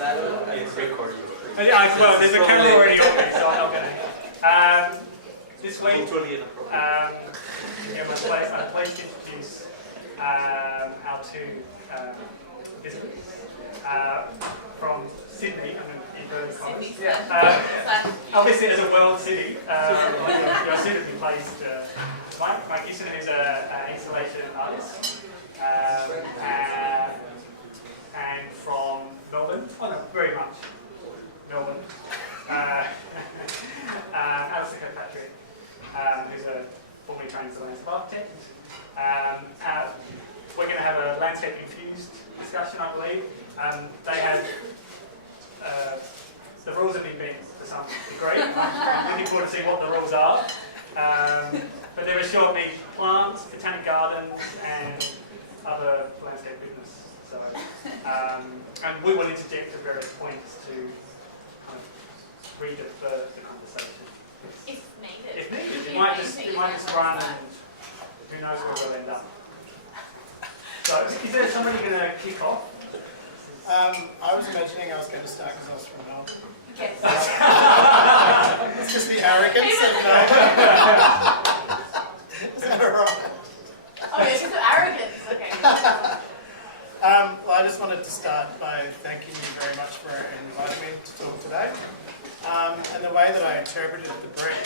It's recording. Well, there's a camera already on me, so I'm not going to. This week, I'm pleased to introduce our two visitors from Sydney. Obviously, as a world city, you're suitably placed. Mike Gibson is an installation artist, and from Melbourne. Oh no, very much Melbourne. Alistair Kirkpatrick, who's a formerly trained as a landscape architect. We're going to have a landscape infused discussion, I believe. They have the rules have been bent to some degree. I'm looking forward to see what the rules are. But there are short-lived plants, botanic gardens, and other landscape business. So, and we will interject at various points to kind of re-defer the conversation. If needed. If needed. It might just run, and who knows where we'll end up. So, is there somebody going to kick off? I was imagining I was going to start because I was from Melbourne. Yes. It's just the arrogance of Melbourne. Is that alright? Oh, it's just arrogance. Okay. Well, I just wanted to start by thanking you very much for inviting me to talk today. And the way that I interpreted the brief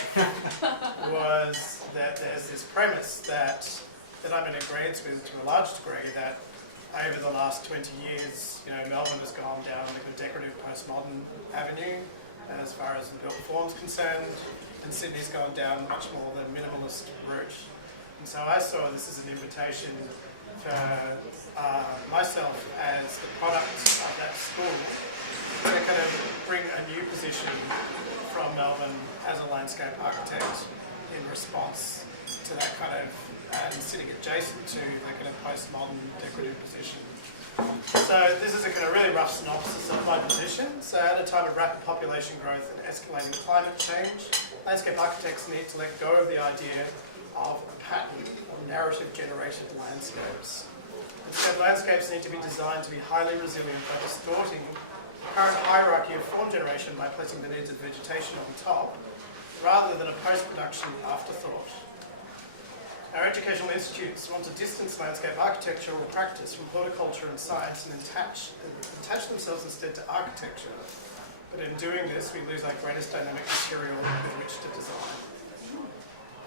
was that there's this premise that I'm in agreement with to a large degree, that over the last 20 years, Melbourne has gone down the decorative postmodern avenue as far as the built form's concerned, and Sydney's gone down much more the minimalist route. And so I saw this as an invitation for myself as the product of that school to kind of bring a new position from Melbourne as a landscape architect in response to that kind of and sitting adjacent to the kind of postmodern decorative position. So this is a kind of really rough synopsis of my position. So at a time of rapid population growth and escalating climate change, landscape architects need to let go of the idea of a pattern of narrative-generated landscapes. Instead, landscapes need to be designed to be highly resilient by distorting the current hierarchy of form generation by placing the needs of vegetation on top, rather than a post-production afterthought. Our educational institutes want to distance landscape architectural practice from horticulture and science and attach themselves instead to architecture. But in doing this, we lose our greatest dynamic material with which to design.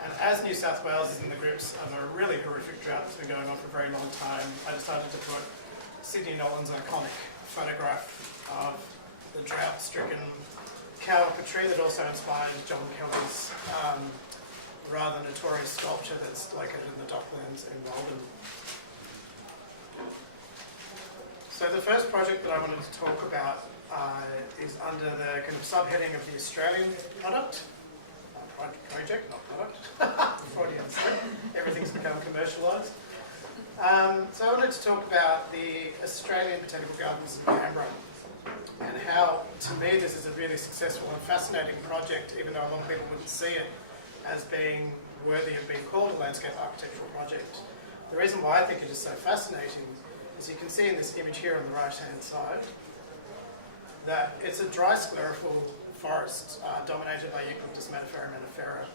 And as New South Wales is in the grips of a really horrific drought that's been going on for a very long time, I decided to put Sydney Nolan's iconic photograph of the drought-stricken caliper tree that also inspired John Kelly's rather notorious sculpture that's located in the Docklands in Walden. So the first project that I wanted to talk about is under the kind of subheading of the Australian product. Project, not product. Freudian slip. Everything's become commercialised. So I wanted to talk about the Australian Botanical Gardens in Canberra and how, to me, this is a really successful and fascinating project, even though a lot of people wouldn't see it as being worthy of being called a landscape architectural project. The reason why I think it is so fascinating is you can see in this image here on the right-hand side that it's a dry sclerophyll forest dominated by Eucalyptus mellifera mellifera.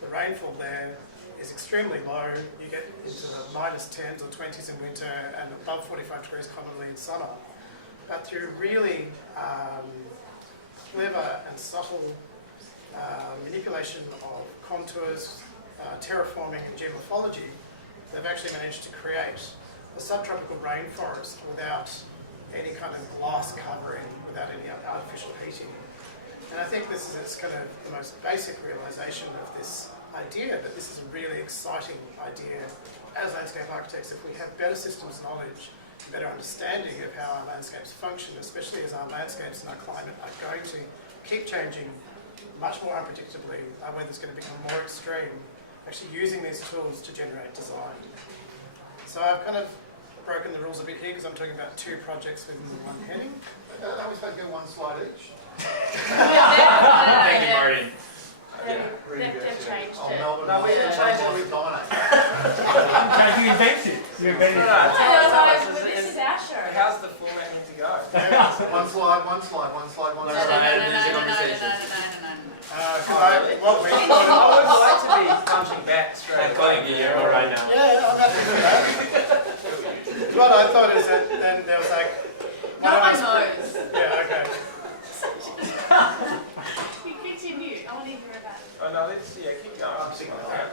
The rainfall there is extremely low. You get into the -10s or 20s in winter and above 45 degrees commonly in summer. But through really clever and subtle manipulation of contours, terraforming and geomorphology, they've actually managed to create a subtropical rainforest without any kind of glass covering, without any artificial heating. And I think this is its kind of the most basic realisation of this idea, but this is a really exciting idea as landscape architects. If we have better systems knowledge, better understanding of how our landscapes function, especially as our landscapes and our climate are going to keep changing much more unpredictably, our weather's going to become more extreme, actually using these tools to generate design. So I've kind of broken the rules a bit here because I'm talking about two projects within one heading. Are we supposed to go one slide each? Thank you, Martin. They've changed it. Melbourne. No, we didn't change it. We dominate. You invented it. You invented it. This is our show. How's the format need to go? One slide, one slide, one slide, one No, slide. there's a conversation. What we I would like to be punching back straight I'm calling Guillermo right now. Yeah, I've got to do that. What I thought is that then there was like... No one knows. Yeah, okay. You continue. I want to hear about it. Oh no, let's keep going. I'm sick of that.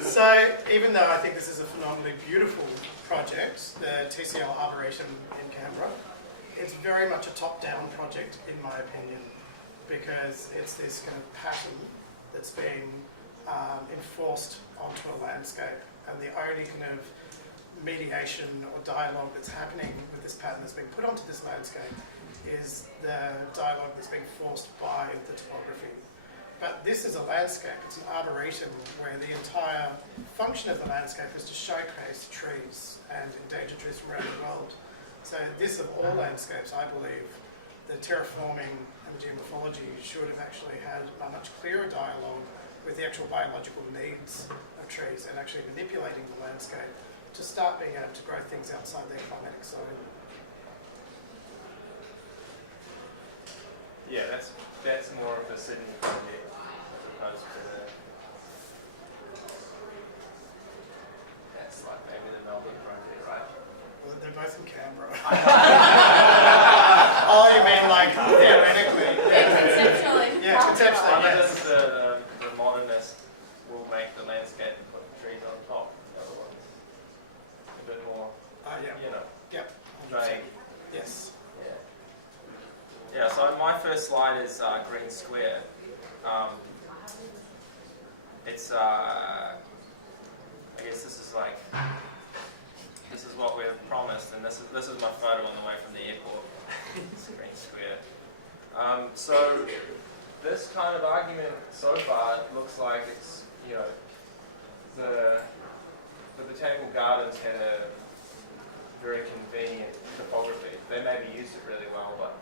So, even though I think this is a phenomenally beautiful project, the TCL Arboretum in Canberra, it's very much a top-down project in my opinion, because it's this kind of pattern that's being enforced onto a landscape, and the only kind of mediation or dialogue that's happening with this pattern that's being put onto this landscape is the dialogue that's being forced by the topography. But this is a landscape, it's an arboretum where the entire function of the landscape is to showcase trees and endangered trees from around the world. So this of all landscapes, I believe, the terraforming and the geomorphology should have actually had a much clearer dialogue with the actual biological needs of trees and actually manipulating the landscape to start being able to grow things outside their climatic zone. Yeah, that's more of the Sydney project as opposed to the. That's like maybe the Melbourne project, right? Well, they're both in Canberra. Oh, you mean like theoretically? Conceptually. Yeah, conceptually, One yes. is the modernist will make the landscape and put trees on top. The other one's a bit more, Yeah. you know, Yep. vague. Yes. Yeah. Yeah, so my first slide is Green Square. It's, I guess this is what we're promised, and this is my photo on the way from the airport. It's Green Square. So this kind of argument so far looks like it's, you know, the botanical gardens had a very convenient topography. They maybe used it really well, but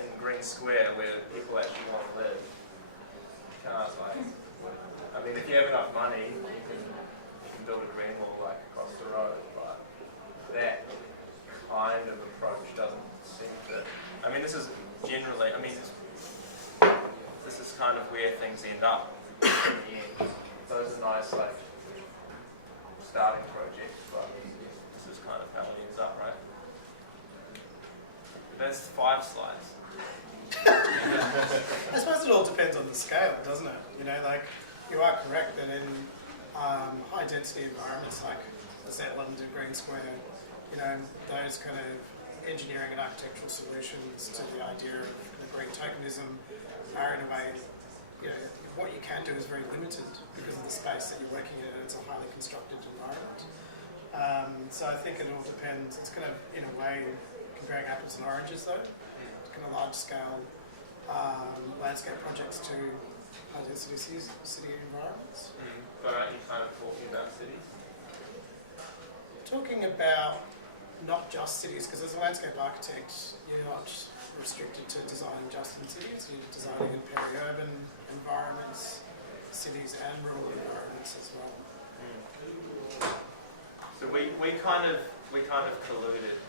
in Green Square, where people actually want to live, you can't I mean, if you have enough money, you can build a green wall like across the road, but that kind of approach doesn't seem to. I mean, this is generally. I mean, this is kind of where things end up in the end. Those are nice, like starting projects, but this is kind of how it ends up, right? That's 5 slides. I suppose it all depends on the scale, doesn't it? You know, like, you are correct that in high density environments like the Zetland and Green Square, you know, those kind of engineering and architectural solutions to the idea of the green tokenism are in a way, you know, what you can do is very limited because of the space that you're working in, and it's a highly constructed environment. So I think it all depends. It's kind of, in a way, comparing apples and oranges though. Kind of large scale landscape projects to high density city environments. But aren't you kind of talking about cities? Talking about not just cities, because as a landscape architect, you're not restricted to designing just in cities. You're designing in peri-urban environments, cities and rural environments as well. So we kind of colluded.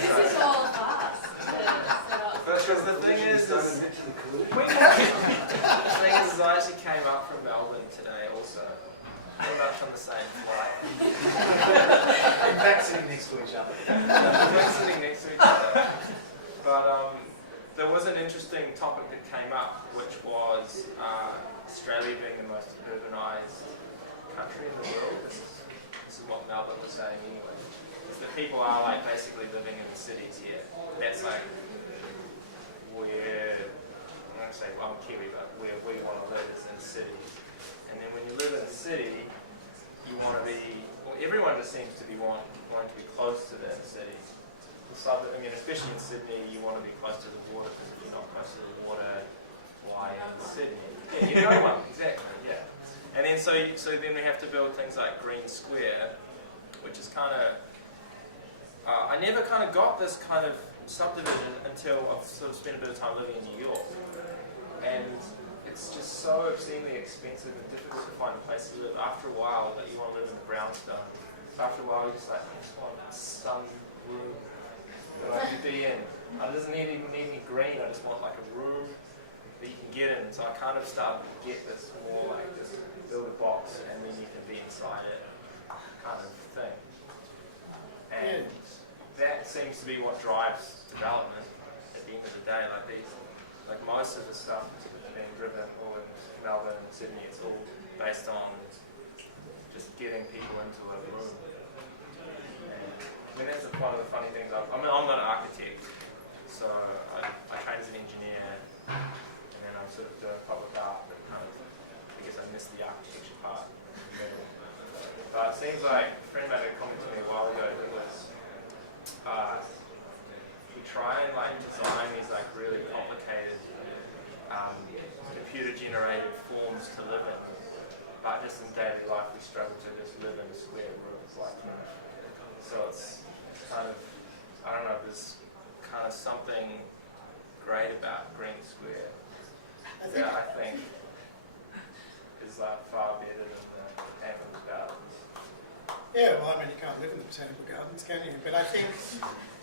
This is all fast to set up. Because the thing is I actually came up from Melbourne today also. Pretty much on the same flight. In fact, sitting next to each other. We're sitting next to each other. But there was an interesting topic that came up, which was Australia being the most urbanised country in the world. This is what Melbourne was saying anyway. Is that people are like basically living in the cities here. That's like where, I'm going to say, well, I'm Kiwi, but where we want to live is in cities. And then when you live in a city, you want to be, well, everyone just seems to be wanting to be close to the city. I mean, especially in Sydney, you want to be close to the water, because if you're not close to the water, why in Sydney? Yeah, you know one, exactly, yeah. And then so then we have to build things like Green Square, which is kind of, I never kind of got this kind of subdivision until I've sort of spent a bit of time living in New York. And it's just so so obscenely expensive and difficult to find a place to live. After a while, that you want to live in the brownstone. After a while, you just want some room that I can be in. I doesn't even need any green. I just want like a room that you can get in. So I kind of started to get this more like just build a box and then you can be inside it kind of thing. And that seems to be what drives development at the end of the day. Like most of the stuff being driven all in Melbourne and Sydney, it's all based on just getting people into a room. And, I mean, that's one of the funny things. I'm not an architect, so I trained as an engineer, and then I'm sort of doing public art, but kind of, I guess I missed the architecture part. But it seems like a friend made a comment to me a while ago that was, we try and like design these like really complicated computer-generated forms to live in, but just in daily life we struggle to just live in square rooms like that. So it's kind of, I don't know, there's kind of something great about Green Square that I think is like far better than the Botanical Gardens. Yeah, well, I mean, you can't live in the Botanical Gardens, can you? But I think,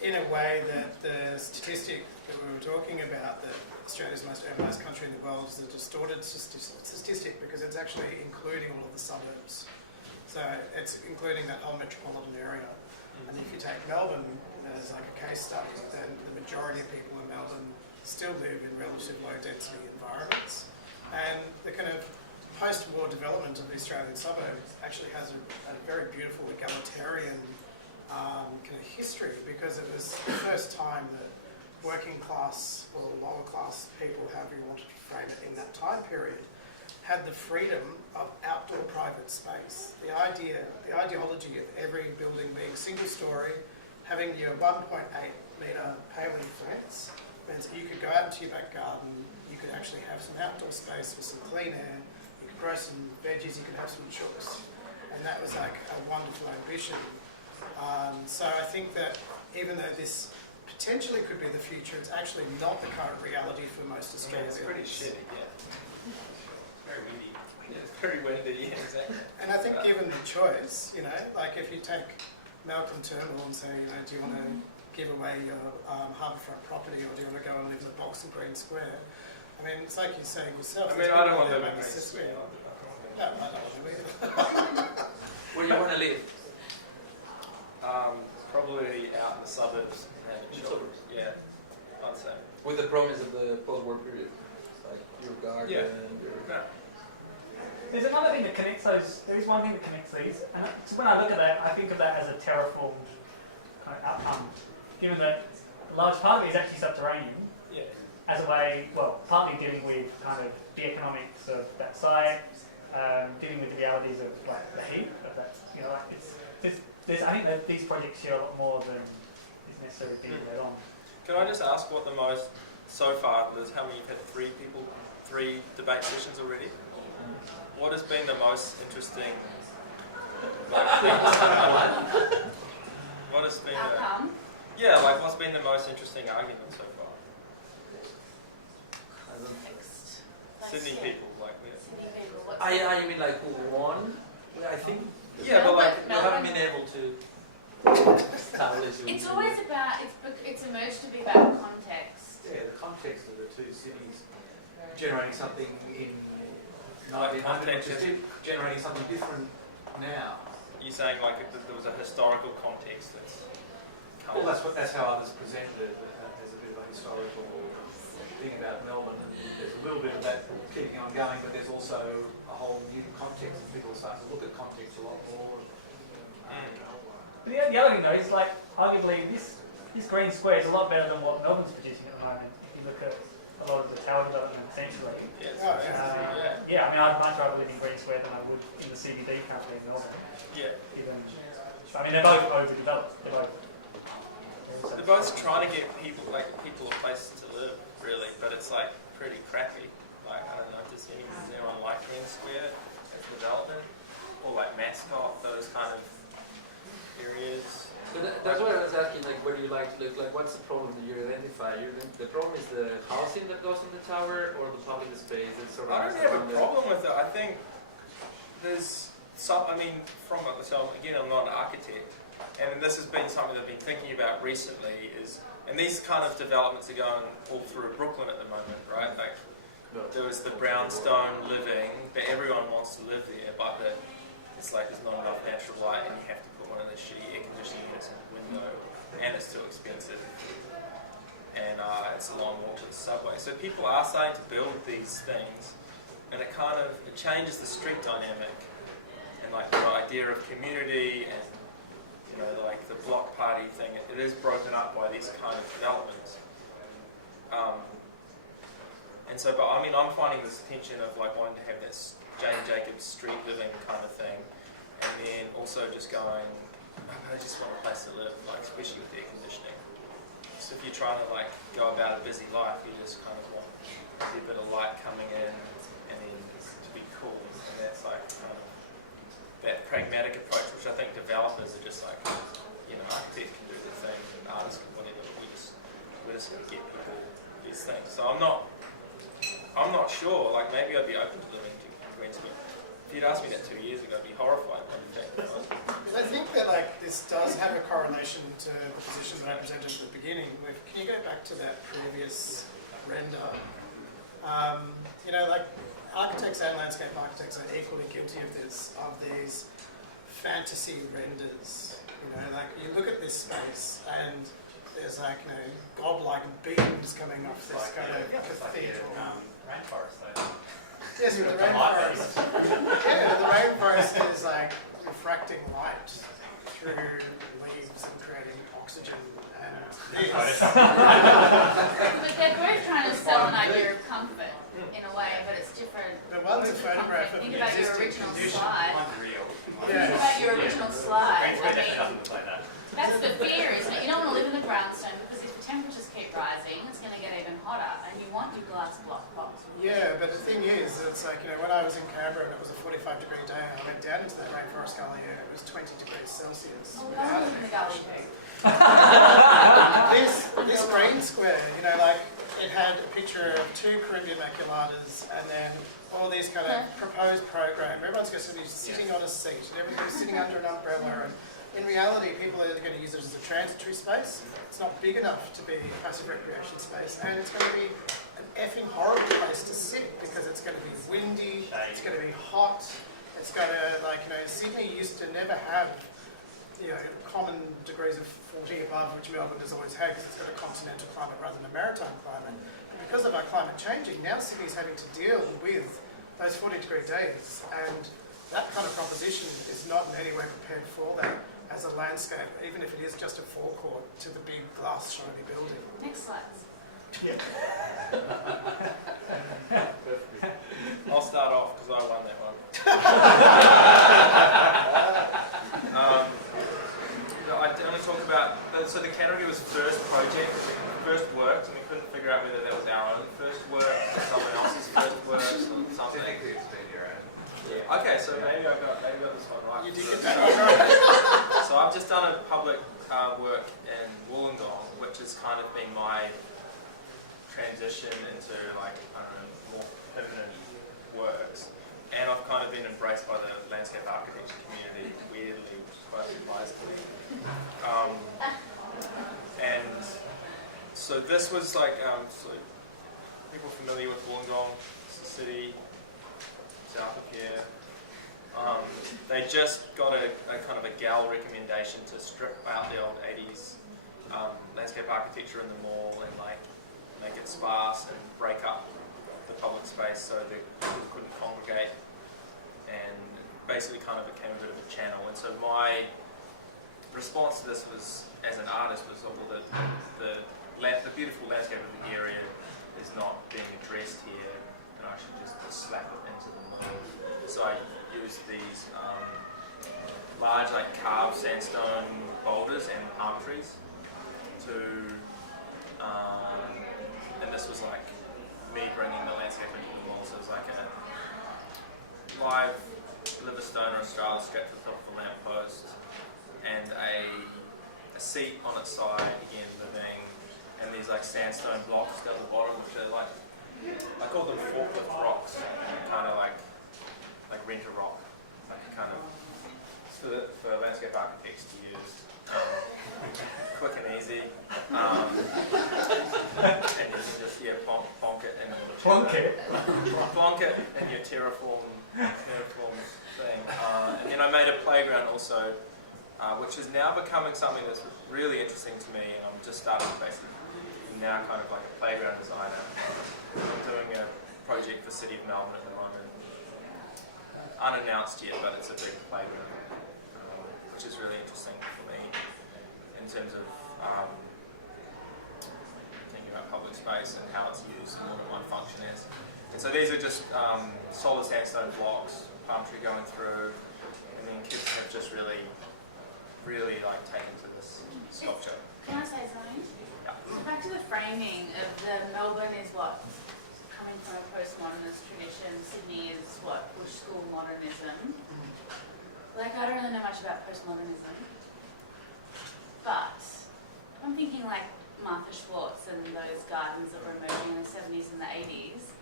in a way, that the statistic that we were talking about, that Australia's most urbanised country in the world, is a distorted statistic because it's actually including all of the suburbs. So it's including that whole metropolitan area. And if you take Melbourne as like a case study, then the majority of people in Melbourne still live in relative low density environments. And the kind of post-war development of the Australian suburbs actually has a very beautiful egalitarian kind of history, because it was the first time that working class or lower class people, however you wanted to frame it in that time period, had the freedom of outdoor private space. The ideology of every building being single story, having your 1.8 metre paling fence, means that you could go out into your back garden, you could actually have some outdoor space with some clean air, you could grow some veggies, you could have some chooks. And that was like a wonderful ambition. So I think that even though this potentially could be the future, it's actually not the current reality for most Australians. It's pretty shitty, yeah. Very windy. Yeah, it's very windy, yeah, exactly. And I think given the choice, you know, like if you take Malcolm Turnbull and say, you know, do you want to give away your harbourfront property, or do you want to go and live in a box in Green Square? I mean, it's like you're saying yourself. I mean, I don't want to live in Green Square. Square. No, I don't want to either. Where do you want to live? Probably out in the suburbs and children. Yeah, I'd say. With the promise of the post-war period, like your garden. Yeah. Your... No. There's another thing that connects those. There is one thing that connects these, and when I look at that, I think of that as a terraformed kind of outcome, given that a large part of it is actually subterranean. Yeah. As a way, well, partly dealing with kind of the economics of that site, dealing with the realities of like the heat of that. You know, like I think that these projects share a lot more than is necessarily being led on. Can I just ask what the most so far? There's how many? You've had three debate sessions already. What has been the most interesting? What has been? Outcome. What's been the most interesting argument so far? Sydney people, like me. Sydney people. What's Yeah, you mean like who won? Well, I think. Yeah, but like You haven't been able to establish. It's always about, it's emerged to be about context. Yeah, the context of the two cities generating something in Like 1900, context. which is generating something different now. you're saying, like if there was a historical context that's. Well, that's how others presented it, as a bit of a historical thing about Melbourne. And there's a little bit of that keeping on going, but there's also a whole new context, and people are starting to look at context a lot more. But the other thing though is like, arguably this Green Square is a lot better than what Melbourne's producing at the moment. If you look at a lot of the tower development essentially. Yeah, it's Oh, amazing. Yeah, I mean, I'd much rather live in Green Square than I would in the CBD currently in Melbourne. Yeah. I mean, they're both overdeveloped. They're both trying to get people a place to live, really, but it's like pretty crappy. Like, I don't know, does anyone like Green Square as development? Or like Mascot, those kind of areas? So that's what I was asking, like, what do you like to look like? What's the problem that you identify? The problem is the housing that goes on the tower or the public space that surrounds I don't have around a problem with it. I think there's some, I mean, so again, I'm not an architect, and this has been something that I've been thinking about recently is, and these kind of developments are going all through Brooklyn at the moment, right? Like, there was the brownstone living, but everyone wants to live there, but it's like there's not enough natural light and you have to put one of those shitty air conditioning units in the window, and it's too expensive. And it's a long walk to the subway. So people are starting to build these things, and it changes the street dynamic and like the idea of community and like the block party thing. It is broken up by these kind of developments. And so, but I mean, I'm finding this tension of like wanting to have this Jane Jacobs street living kind of thing, and then also just going, I just want a place to live, like especially with air conditioning. So if you're trying to like go about a busy life, you just kind of want a bit of light coming in, and then to be cool. And that's like kind of that pragmatic approach, which I think developers are just like, architects can do their thing, and artists can whatever. But we're just going to get people these things. So I'm not sure. Like maybe I'd be open to living to Greensburg. If you'd asked me that 2 years ago, I'd be horrified. I think that like this does have a correlation to the position that I presented at the beginning. Can you go back to that previous render? Like architects and landscape architects are equally guilty of these fantasy renders. Like you look at this space and there's like godlike beams coming off this kind of cathedral. Rainforest though. Yes, but the rainforest. Yeah, the rainforest is like refracting light through leaves and creating oxygen and this. But they're both trying to sell an idea of comfort in a way, but it's different. But one's a photograph of Think the about your existing original condition. slide. Unreal. Think about your original slide. Rainsford I mean, definitely doesn't look like that. that's the fear, isn't it? You don't want to live in the brownstone because if the temperatures keep rising, it's going to get even hotter, and you want your glass block box. Yeah, but the thing is, it's like, when I was in Canberra and it was a 45-degree day, and I went down into that rainforest gully and it was 20 degrees Celsius. Oh, we don't live in the gully too. This green square, like it had a picture of 2 Caribbean maculatas and then all these kind of proposed program. Everyone's going to be sitting on a seat and everybody's sitting under an umbrella. And in reality, people are going to use it as a transitory space. It's not big enough to be a passive recreation space, and it's going to be an effing horrible place to sit because it's going to be windy, it's going to be hot, it's going to, Sydney used to never have, common degrees of 40 above, which Melbourne has always had because it's got a continental climate rather than a maritime climate. And because of our climate changing, now Sydney's having to deal with those 40-degree days, and that kind of proposition is not in any way prepared for that as a landscape, even if it is just a forecourt to the big glass shiny building. Next slides. I'll start off because I won that one. I want to talk about, so the category was first project, first works, and we couldn't figure out whether that was our own first work or someone else's first works or something. Technically it's been your own. Yeah. Okay, so maybe I got this one right. You did get that right. So I've just done a public work in Wollongong, which has kind of been my transition into more permanent works, and I've kind of been embraced by the landscape architecture community, weirdly, which is quite surprising to me. And so this was so people familiar with Wollongong, it's a city south of here. They just got a kind of a GAL recommendation to strip out the old 80s landscape architecture in the mall and make it sparse and break up the public space so that people couldn't congregate, and basically kind of became a bit of a channel. And so my response to this was, as an artist, was the beautiful landscape of the area is not being addressed here, and I should just slap it into the middle. So I used these large carved sandstone boulders and palm trees to, and this was me bringing the landscape into the wall. So it was a live liver stone or Australis strapped to the top of a lamppost, and a a seat on its side, again living, and these like sandstone blocks down the bottom, which are like, I call them forklift rocks, kind of like rent-a-rock, like kind of for landscape architects to use, quick and easy, and you can just plonk it in your plonk it in your terraform thing, and then I made a playground also, which is now becoming something that's really interesting to me, and I'm just starting to basically now kind of like a playground designer. I'm doing a project for City of Melbourne at the moment, unannounced yet, but it's a big playground, which is really interesting for me in terms of thinking about public space and how it's used and what one function is. And so these are just solid sandstone blocks, palm tree going through, and then kids have just really like taken to this sculpture. Can I say something? Yeah. So back to the framing of the Melbourne is what? Coming from a postmodernist tradition, Sydney is what? Bush school modernism. Like, I don't really know much about postmodernism. But I'm thinking like Martha Schwartz and those gardens that were emerging in the 70s and the 80s.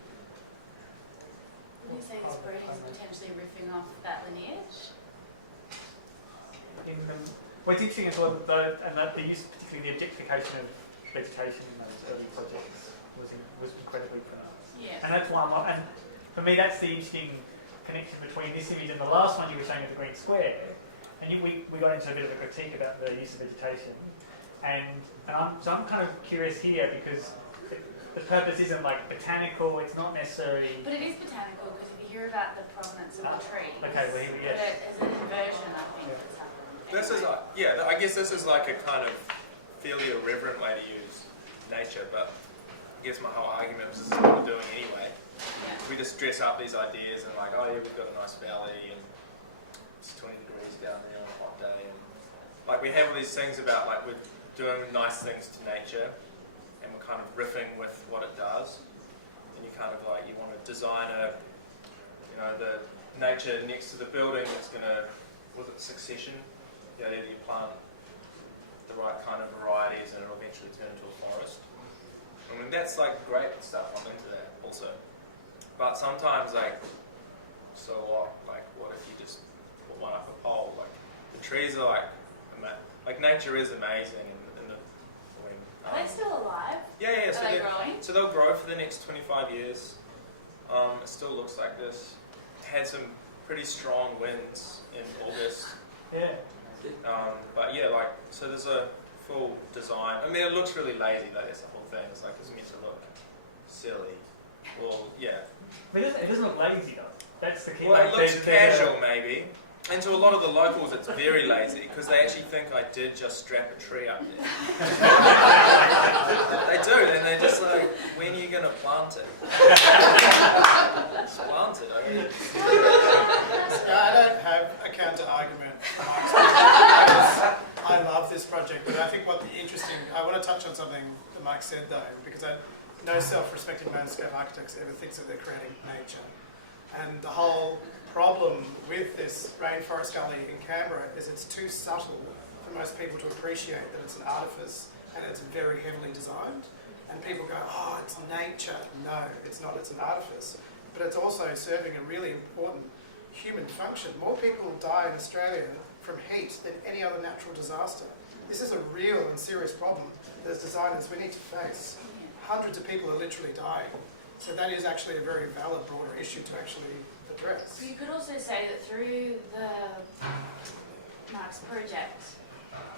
Would you say this project is potentially riffing off that lineage? What's interesting as well, though, and that the use, particularly the objectification of vegetation in those early projects was incredibly pronounced. Yeah. And that's one, and for me that's the interesting connection between this image and the last one you were showing of the green square. And we got into a bit of a critique about the use of vegetation. So I'm kind of curious here because the purpose isn't like botanical, it's not necessarily... But it is botanical because if you hear about the provenance of the trees, okay, well, yes. but as an inversion, I think that's happened. This is, I guess this is like a kind of fairly irreverent way to use nature, but I guess my whole argument was this is what we're doing anyway. Yeah. We just dress up these ideas and like, oh yeah, we've got a nice valley and it's 20 degrees down there on a hot day, and like we have all these things about like we're doing nice things to nature and we're kind of riffing with what it does, and you kind of like, you want to design the nature next to the building that's going to, with its succession, either you plant the right kind of varieties and it'll eventually turn into a forest. I mean, that's like great stuff, I'm into that also. But sometimes like, so what? Like, what if you just put one up a pole? Like, the trees are like nature is amazing. Are they still alive? Yeah. Are they growing? So they'll grow for the next 25 years. It still looks like this. Had some pretty strong winds in August. Yeah. But yeah, like, so there's a full design. I mean, it looks really lazy, though. That's the whole thing. It's like, it's meant to look silly. Well, yeah. But it doesn't look lazy, though. That's the key. Well, like, it looks casual, maybe. And to a lot of the locals, it's very lazy, because they actually think I did just strap a tree up there. They do, and they're just like, when are you going to plant it? Just plant it, I mean. I don't have a counter-argument for Mike's project. I love this project, but I think I want to touch on something that Mike said, though, because no self-respecting landscape architects ever thinks that they're creating nature. And the whole problem with this rainforest gully in Canberra is it's too subtle for most people to appreciate that it's an artifice and it's very heavily designed. And people go, oh, it's nature. No, it's not, it's an artifice. But it's also serving a really important human function. More people die in Australia from heat than any other natural disaster. This is a real and serious problem that as designers we need to face. Hundreds of people are literally dying. So that is actually a very valid, broader issue to actually address. But you could also say that through the Mark's project,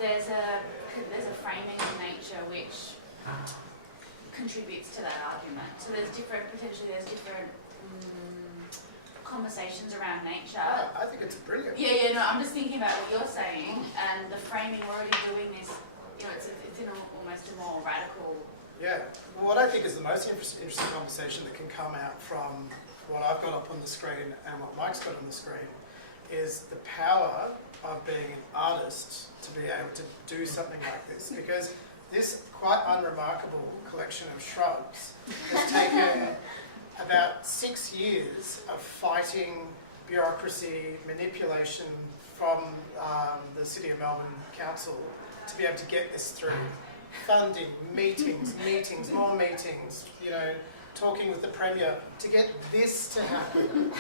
there's a framing of nature which contributes to that argument. So there's different conversations around nature. I think it's brilliant. Yeah, no, I'm just thinking about what you're saying, and the framing, we're already doing this, it's in almost a more radical... Yeah, well, what I think is the most interesting conversation that can come out from what I've got up on the screen and what Mike's got on the screen is the power of being an artist to be able to do something like this. Because this quite unremarkable collection of shrubs has taken about 6 years of fighting bureaucracy, manipulation from the City of Melbourne Council to be able to get this through. Funding, meetings, more meetings, you know, talking with the Premier to get this to happen.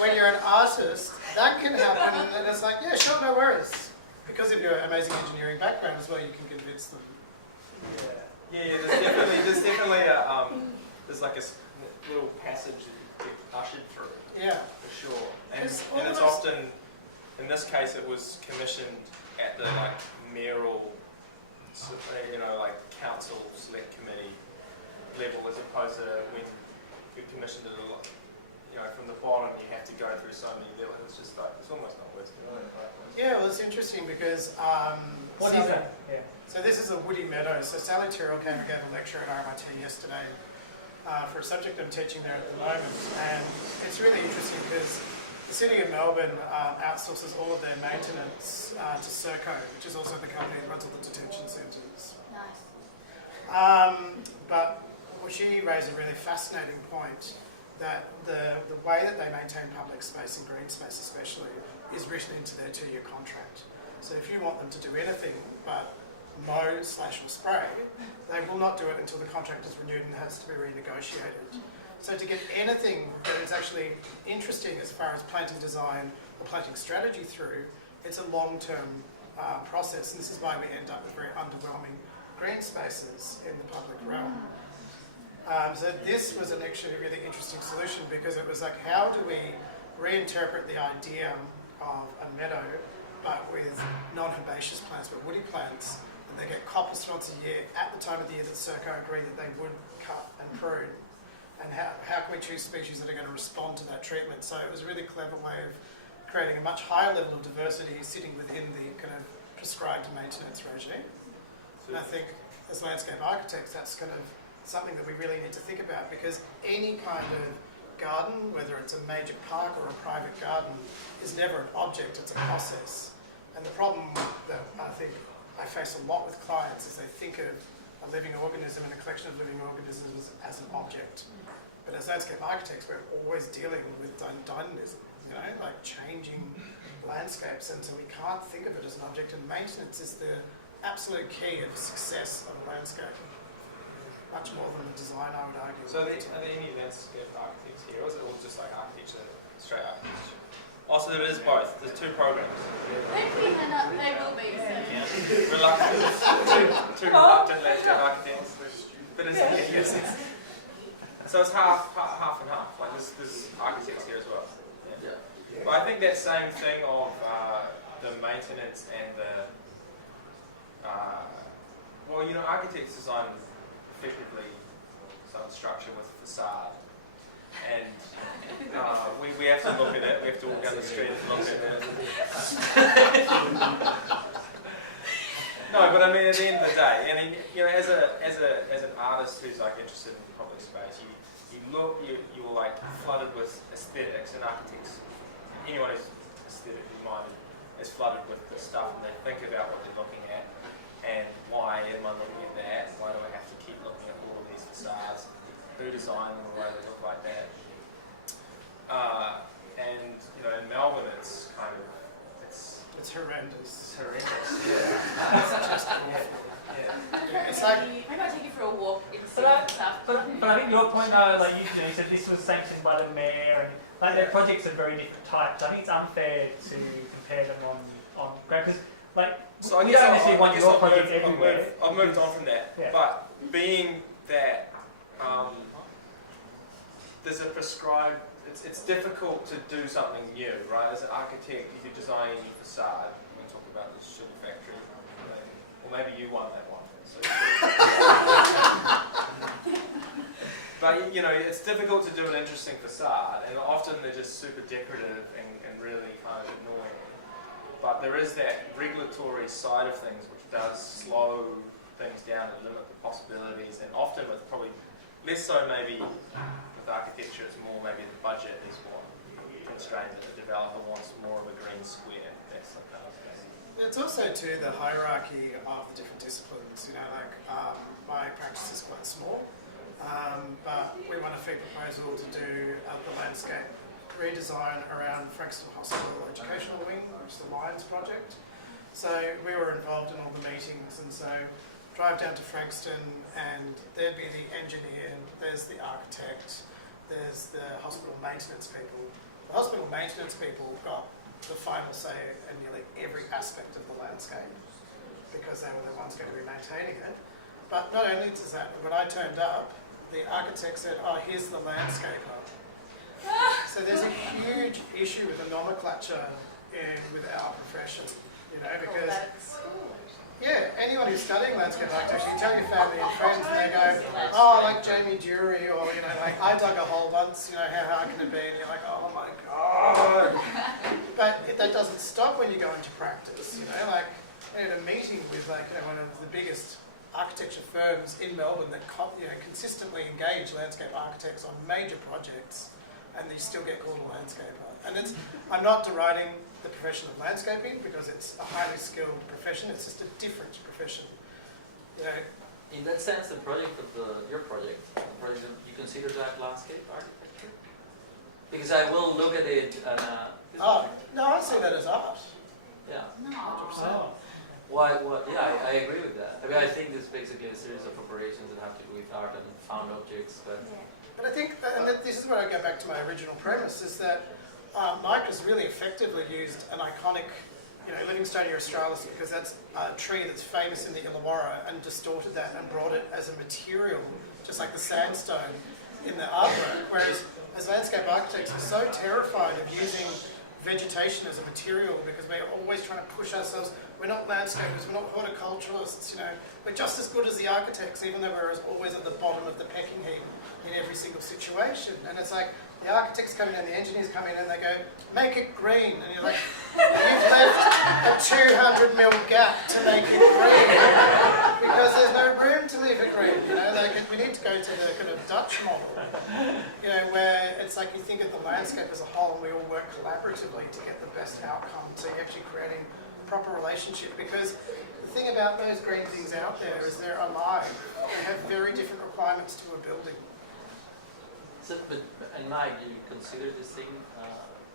When you're an artist, that can happen, and it's like, yeah, sure, no worries. Because of your amazing engineering background as well, you can convince them. Yeah. There's definitely there's like a little passage that you get ushered through. Yeah. For sure. And it's often, in this case, it was commissioned at the like mayoral, you know, like council select committee level, as opposed to when you commissioned it a lot, you know, from the bottom you have to go through so many levels. It's just like, it's almost not worth it. Yeah, well, it's interesting because What is that? Yeah. So this is a woody meadow. So Sally Tyrrell came and gave a lecture at RMIT yesterday for a subject I'm teaching there at the moment, and it's really interesting because the City of Melbourne outsources all of their maintenance to Serco, which is also the company that runs all the detention centres. Nice. But she raised a really fascinating point that the way that they maintain public space and green space especially is written into their 2-year contract. So if you want them to do anything but mow, slash or spray, they will not do it until the contract is renewed and has to be renegotiated. So to get anything that is actually interesting as far as planting design or planting strategy through, it's a long-term process, and this is why we end up with very underwhelming green spaces in the public realm. So this was an actually really interesting solution, because it was like, how do we reinterpret the idea of a meadow but with non-herbaceous plants, but woody plants, and they get coppers once a year at the time of the year that Serco agreed that they would cut and prune, and how can we choose species that are going to respond to that treatment? So it was a really clever way of creating a much higher level of diversity sitting within the kind of prescribed maintenance regime. And I think as landscape architects, that's kind of something that we really need to think about, because any kind of garden, whether it's a major park or a private garden, is never an object, it's a process. And the problem that I think I face a lot with clients is they think of a living organism and a collection of living organisms as an object. But as landscape architects, we're always dealing with dynamism, you know, like changing landscapes, and so we can't think of it as an object, and maintenance is the absolute key of success of a landscape. Much more than the design, I would argue. So are there any landscape architects here, or is it all just like architecture, straight architecture? Also, there is both. There's 2 programs. They will be soon. Reluctant, two reluctant landscape architects. But it's, yes. So it's half and half. Like there's architects here as well. Yeah. But I think that same thing of the maintenance and the well, you know, architects design effectively some structure with facade, and we have to look at it. We have to walk down the street and look at it. No, but I mean, at the end of the day, I mean, you know, as an artist who's like interested in public space, you are like flooded with aesthetics, and architects, anyone who's aesthetically minded, is flooded with this stuff, and they think about what they're looking at, and why am I looking at that? Why do I have to keep looking at all of these facades? Who designed them the way they look like that? And you know, in Melbourne, it's kind of it's horrendous. It's horrendous. Yeah. It's just awful. Yeah. It's like, Maybe I'll take you for a walk in the But city and stuff. I think your point, like you said this was sanctioned by the mayor, and like their projects are very different types. I think it's unfair to compare them on ground, because like So I we guess don't necessarily want your projects I've everywhere. moved on from that. Yeah. But being that there's a prescribed, it's difficult to do something new, right? As an architect, you could design a new facade. We talk about the sugar factory, or maybe you won that one. So but you know, it's difficult to do an interesting facade, and often they're just super decorative and really kind of annoying. But there is that regulatory side of things which does slow things down and limit the possibilities, and often with probably less so maybe with architecture, it's more maybe the budget is what constrained that the developer wants more of a green square. That's the kind of thing. it's also too the hierarchy of the different disciplines. You know, like my practice is quite small, but we won a fee proposal to do the landscape redesign around Frankston Hospital Educational Wing, which is the Lions project. So we were involved in all the meetings, and so drive down to Frankston and there'd be the engineer, there's the architect, there's the hospital maintenance people. The hospital maintenance people got the final say in nearly every aspect of the landscape because they were the ones going to be maintaining it. But not only does that, when I turned up, the architect said, oh, here's the landscaper. So there's a huge issue with the nomenclature with our profession, you know, because yeah, anyone who's studying landscape architecture, you tell your family and friends and they go, oh, I like Jamie Dury, or, you know, like, I dug a hole once, you know, how hard can it be? And you're like, oh my God. But that doesn't stop when you go into practice, you know, like, I had a meeting with, like, you know, one of the biggest architecture firms in Melbourne that, you know, consistently engage landscape architects on major projects, and they still get called a landscaper. And I'm not deriding the profession of landscaping because it's a highly skilled profession. It's just a different profession. You know, in that sense, the project of your project, you consider that landscape architecture? Because I will look at it and no, I see that as art. yeah. No. 100%. Why? Yeah, I agree with that. I mean, I think it's basically a series of operations that have to do with art and found objects, but. But I think, and this is where I go back to my original premise, is that Mike has really effectively used an iconic, you know, Livingstonia australis, because that's a tree that's famous in the Illawarra, and distorted that and brought it as a material, just like the sandstone in the artwork. Whereas as landscape architects, we're so terrified of using vegetation as a material because we're always trying to push ourselves. We're not landscapers, we're not horticulturalists, you know. We're just as good as the architects, even though we're always at the bottom of the pecking heap in every single situation. And it's like, the architects come in and the engineers come in and they go, make it green. And you're like, you've left a 200 mil gap to make it green because there's no room to leave it green. You know, like, we need to go to the kind of Dutch model, you know, where it's like you think of the landscape as a whole and we all work collaboratively to get the best outcome. So you're actually creating a proper relationship, because the thing about those green things out there is they're alive. They have very different requirements to a building. So, but and Mike, do you consider this thing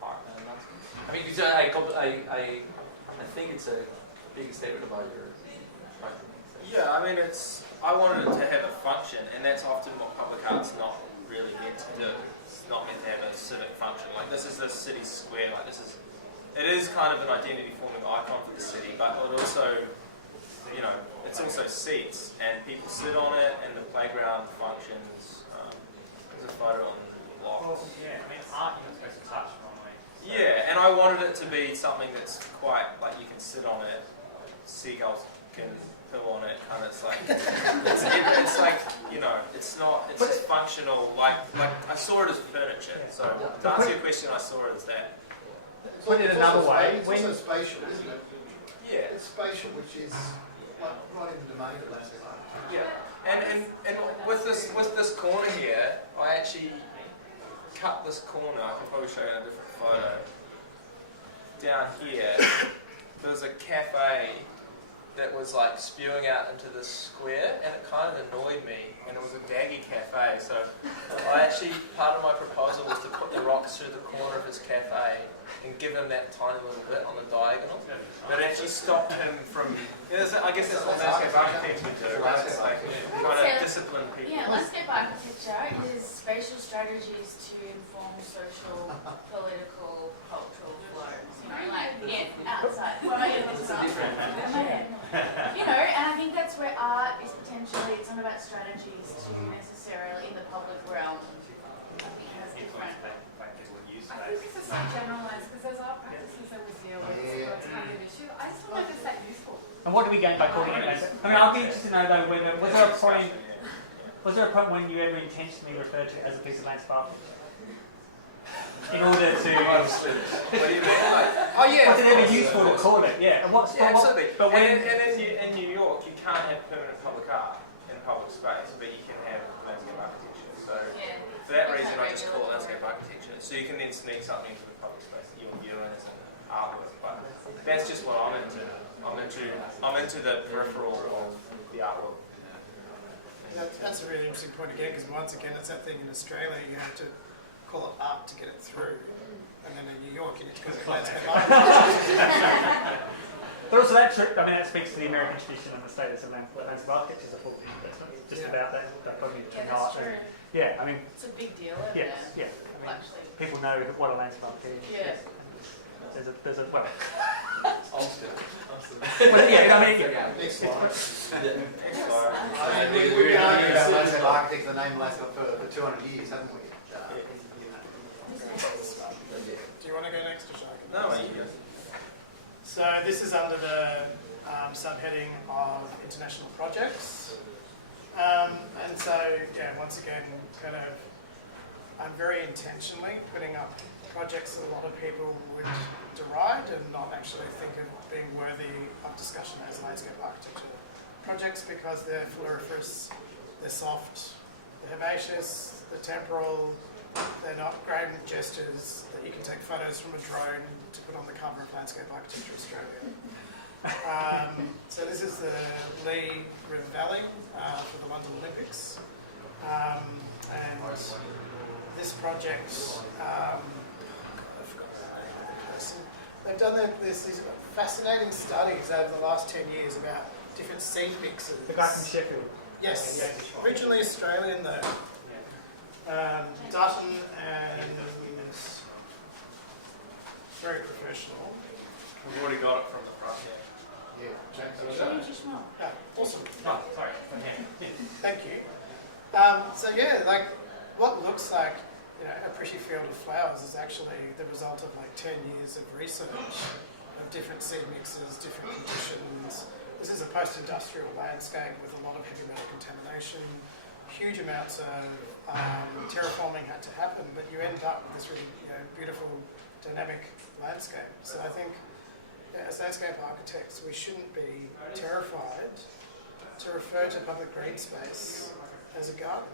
art and landscape? I mean, because I think it's a big statement about your project. Yeah, I mean, I wanted it to have a function, and that's often what public art's not really meant to do. It's not meant to have a civic function. Like, this is the city square. Like, it is kind of an identity-forming icon for the city, but it also, you know, it's also seats, and people sit on it, and the playground functions. There's a photo on the block. Well, yeah, I mean, art you're not supposed to touch normally. So. Yeah, and I wanted it to be something that's quite, like, you can sit on it, seagulls can pill on it, kind of, it's like, you know, it's just functional, like I saw it as furniture, so to answer your question, I saw it as that. Put it another way. It's also spatial, isn't it? Yeah. It's spatial, which is like right in the domain of landscape architecture. Yeah. And with this corner here, I actually cut this corner. I can probably show you in a different photo. Down here, there's a cafe that was like spewing out into this square, and it kind of annoyed me. And it was a daggy cafe, so part of my proposal was to put the rocks through the corner of his cafe and give him that tiny little bit on the diagonal. But it actually stopped him from. I guess that's what landscape architects would do, right? It's like trying to discipline people. Yeah, landscape architecture is spatial strategies to inform social, political, cultural flows. You know, like outside. What am I getting this from? You know, and I think that's where art is potentially. It's not about strategies to necessarily in the public realm. I think it has different. I think this is so generalised because there's art practices that we deal with, so it's kind of an issue. I just don't know if it's that useful. And what do we gain by calling it landscape? I mean, I'll be interested to know though whether was there a point when you ever intentionally referred to it as a piece of landscape architecture? In order to What do you mean? Like, oh yeah. was it ever useful to call it? Yeah. And absolutely. But when in New York, you can't have permanent public art in public space, but you can have landscape architecture. So for that reason, I just call it landscape architecture. So you can then sneak something into the public space that you're viewing as an artwork. But that's just what I'm into. I'm into the peripheral of the artwork. That's a really interesting point again, because once again, it's that thing in Australia, you have to call it art to get it through. And then in New York, you need to call it landscape art. But also that speaks to the American tradition and the status of landscape architecture as a whole thing. It's not just about that dichotomy between Yeah, that's art true. and yeah, I mean, It's a big deal over yes, there. yeah. I mean, Actually. people know what a landscape architect is. Yeah. There's a well, Absolutely. well, yeah, I mean, Next slide. Next slide. I mean, we've been arguing about landscape architect, the name landscape for 200 years, haven't we? Do you want to go next or shall I go? No, you go. So this is under the subheading of international projects. And so, yeah, once again, kind of, I'm very intentionally putting up projects that a lot of people would deride and not actually think of being worthy of discussion as landscape architecture projects because they're floriferous, they're soft, they're herbaceous, they're temporal, they're not grand gestures that you can take photos from a drone to put on the cover of Landscape Architecture Australia. So this is the Lee River Valley for the London Olympics. And this project, I forgot the name of the person. They've done these fascinating studies over the last 10 years about different seed mixes. the guy from Sheffield. Yes, originally Australian though. Dutton and very professional. We've already got it from the front here. Awesome. Oh, sorry. Okay. Thank you. So yeah, like what looks like a pretty field of flowers is actually the result of like 10 years of research of different seed mixes, different conditions. This is a post-industrial landscape with a lot of heavy metal contamination. Huge amounts of terraforming had to happen, but you end up with this really beautiful, dynamic landscape. So I think as landscape architects, we shouldn't be terrified to refer to public green space as a garden.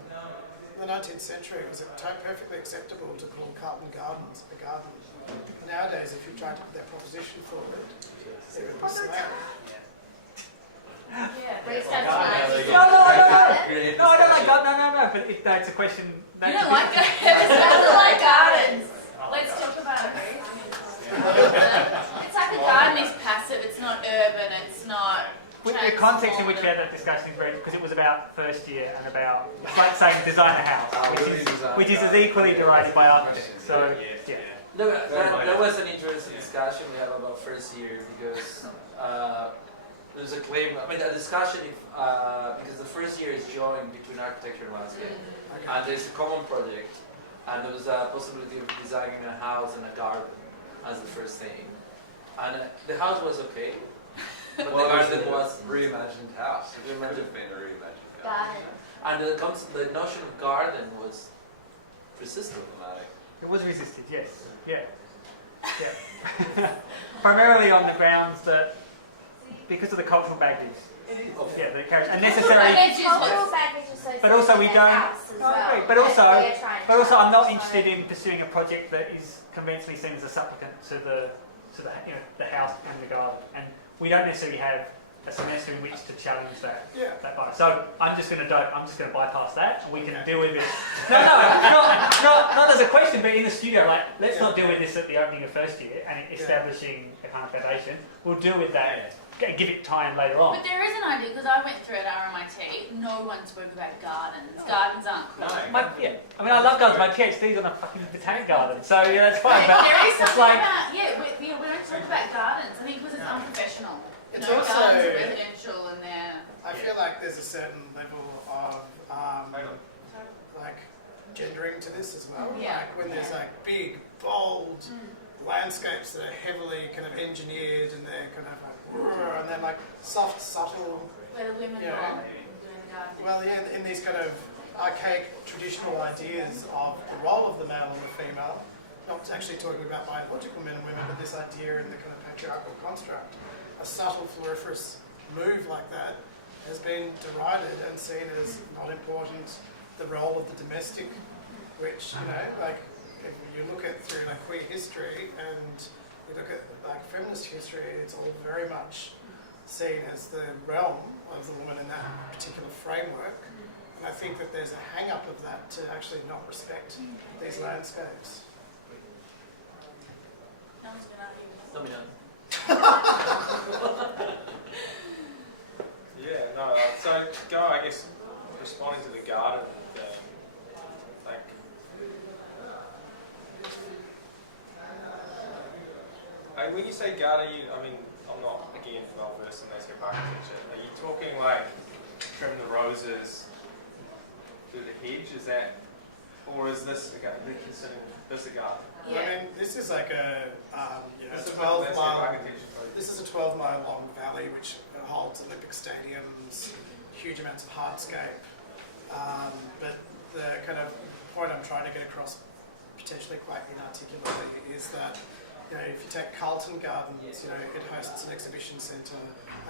In the 19th century, it was perfectly acceptable to call Carlton Gardens a garden. Nowadays, if you tried to put that proposition forward, it would be slammed. Yeah. No, I don't like gardens. No. But it's a question. You don't like gardens? Who doesn't like gardens? Let's talk about it. It's like a garden is passive. It's not urban. It's not. The context in which we had that discussion is great because it was about first year and about, it's like saying design a house, which is as equally derided by architects. So, yeah. No, that was an interesting discussion we had about first year because there's a claim, a discussion because the first year is joined between architecture and landscape. And there's a common project and there was a possibility of designing a house and a garden as the first thing. And the house was okay. But the garden was reimagined house. Could you imagine? Been a reimagined Garden. And the notion of garden was resisted. It was resisted, yes. Yeah. Primarily on the grounds that, because of the cultural baggage. Yeah, the carriage, and necessary. But also we don't. But also I'm not interested in pursuing a project that is conventionally seen as a supplicant to the house and the garden. And we don't necessarily have a semester in which to challenge that bias. So I'm just going to bypass that, and we can deal with it. Not as a question, but in the studio, like let's not deal with this at the opening of first year and establishing a kind of foundation. We'll deal with that. Give it time later on. But there is an idea, because I went through it at RMIT, no one spoke about gardens. Gardens aren't cool. I love gardens. My PhD's on a fucking botanic garden, so yeah, that's fine. But there is it's something like, about, we don't talk about gardens. I think because it's unprofessional. It's gardens also are residential and they're... I feel like there's a certain level of like gendering to this as well. Yeah. Like when there's like big, bold landscapes that are heavily kind of engineered and they're kind of like, and then like soft, subtle. Where the women are doing the garden. Well, yeah, in these kind of archaic traditional ideas of the role of the male and the female, not actually talking about biological men and women, but this idea in the kind of patriarchal construct, a subtle floriferous move like that has been derided and seen as not important. The role of the domestic, which, like if you look at through like queer history and you look at like feminist history, it's all very much seen as the realm of the woman in that particular framework. And I think that there's a hang-up of that to actually not respect these landscapes. No one's been arguing. Dominant. Yeah, no, so I guess, responding to the garden thing, like, when you say garden, I mean, I'm not, again, well versed in landscape architecture. Are you talking like trim the roses through the hedge? Is that, or is this, okay, they're considering this a garden? I mean, this is like a This is 12 landscape mile. architecture project. This is a 12-mile long valley which holds Olympic stadiums, huge amounts of hardscape. But the kind of point I'm trying to get across, potentially quite inarticulately, is that if you take Carlton Gardens, it hosts an exhibition centre,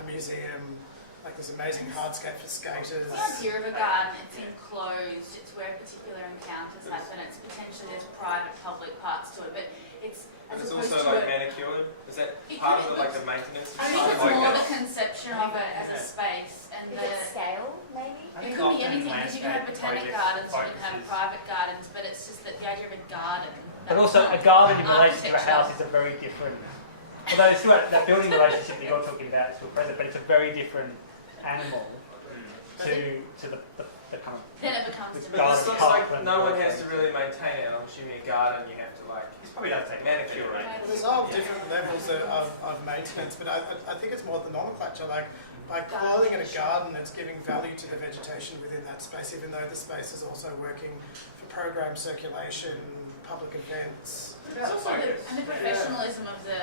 a museum. Like there's amazing hardscape for skaters. The idea of a garden, it's enclosed, it's where particular encounters happen, it's potentially there's private, public parts to it, but it's And as it's opposed also to like manicured. Is that It part could- of like the maintenance? I think it's more the conception of it as a space and Is the... it scale, maybe? I It think could be often anything, because you can have landscape botanic projects gardens, you can have focuses- private gardens, but it's just that the idea of a garden. But that's also, not a garden in relation to a architecture. house is a very different. Although it's still that building relationship that you're talking about is still present, but it's a very different animal to the kind of. Then it becomes It's But different. this looks like no one has to really maintain it. I'm assuming a garden you have to like Probably does take manicure it. There's all different levels of maintenance, but I think it's more the nomenclature. Like by calling it a garden, it's giving value to the vegetation within that space, even though the space is also working for program circulation, public events. It's also the professionalism of the